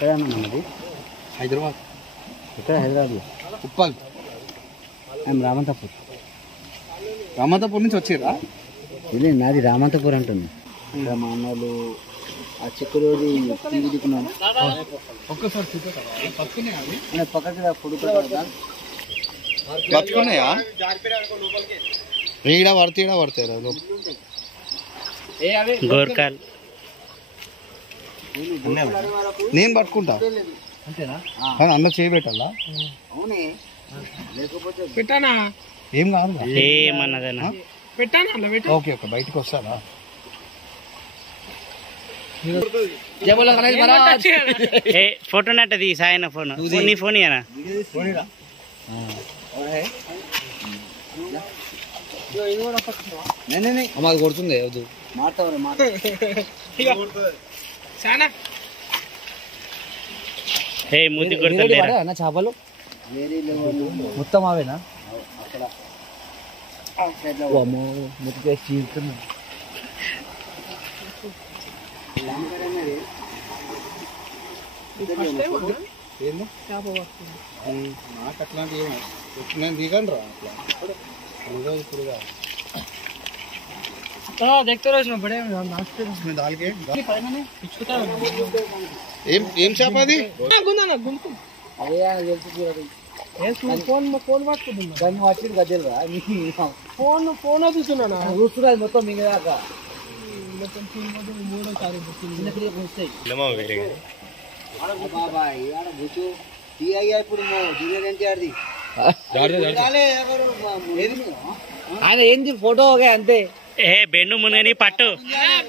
ఎక్కడన్నా ఉన్నది? హైదరాబాద్. ఎక్కడ? హైదరాబాద్లో ఉప్పల్. మేము రామంతపూర్. రామంతపూర్ నుంచి వచ్చారా? ఇది నాది రామంతపూర్ అంటుంది. ఇంకా మా అన్నలు ఆ చిక్కు రోజు టీవీ దిక్కున్నాను. ఒక్కసారి పక్కకి ఫుడ్ బతుకున్నాయా? ఈడ పడతాయి గోర్కాల్. నేను పట్టుకుంటా అంతేనా? కానీ అన్న చేయబెట్టాలా? అవునే, లేకపోతే పెట్టానా? ఏం కాదు. ఏమన్నదన్నా పెట్టానా? ఓకే ఓకే, బయటకు వస్తారా? ఏ ఫోటో నట్టది సాయన ఫోన్. నీ ఫోన్ ఇయనా? మాది కొడుతుంది. ఏ మూతి కొడుతుంది అన్న చేపలు మొత్తం అవేనా? ముత్తికే చీరుతుంది. నాకు అట్లాంటి నేను దిగను రా అట్లా. ఇప్పుడు ఏం చేప అది? దాన్ని వచ్చి గద్దెలు ఫోన్ చూస్తున్నా చూస్తున్నది మొత్తం మిగతా బాబాయ్ ఇప్పుడు జూనియర్ ఎన్టీఆర్ది ఆయన ఏంది ఫోటో అంతే. ఏ బెండు మునని పట్టు.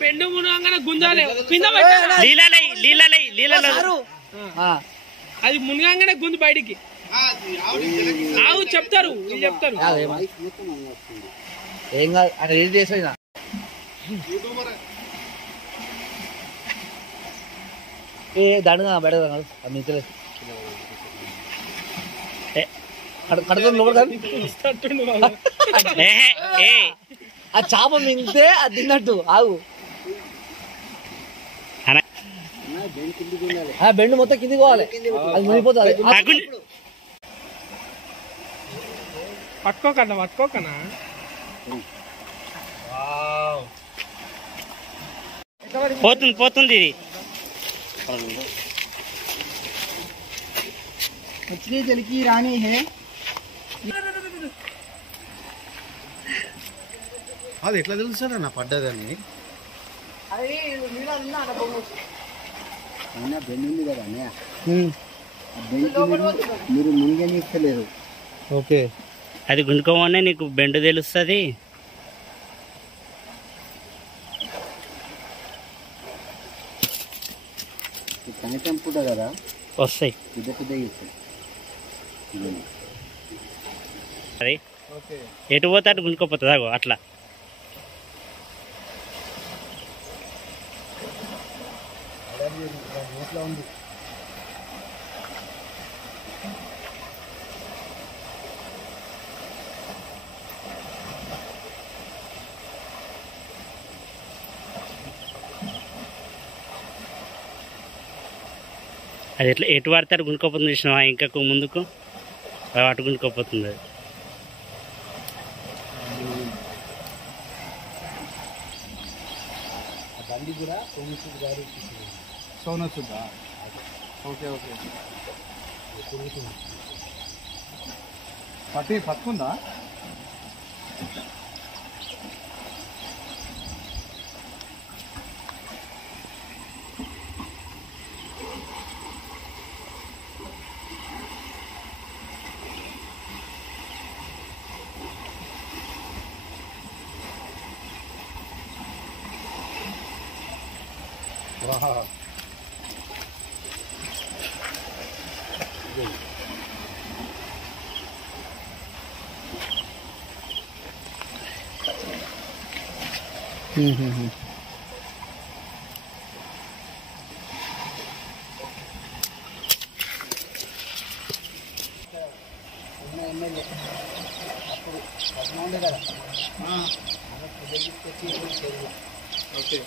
బెండు మునగానే గుంజాలి. లీలలో అది మునగానే గుంజు బయటికి ఆవు చెప్తారు. ఏం కాదు, ఆయన ఏం చేసా ఏ దండగా బయట మిగతలేదు కడుతుంది లోపల. ఆ చేప మింగితే అది తిన్నట్టు. ఆగు, బెండు మొత్తం కిందికి పోవాలి, అది మునిగిపోతుంది. పట్టుకోకనా పోతుంది ఇది. मछली जल की रानी है. అది ఎట్లా తెలుసు నా పడ్డదని? బెండు కదా అన్నయ్య, మీరు ముందే ఇస్తలేరు. ఓకే, అది గుంజుకోమనే నీకు బెండు తెలుస్తుంది. కనీసం పూట కదా వస్తాయి పెద్ద ఇస్తాయి. అది ఎటు పోతే అటు గుంజుకోపోతుంది. అగో అట్లా అది ఎట్లా ఎటు పడితే అటు గుంజుకోపోతుంది. చూసినావా? ఇంకా ముందుకు అటు గుంజుకోపోతుంది. అది బండి కూడా సోనసుద్దా? ఓకే ఓకే, పట్టుకుందా? ఓకే.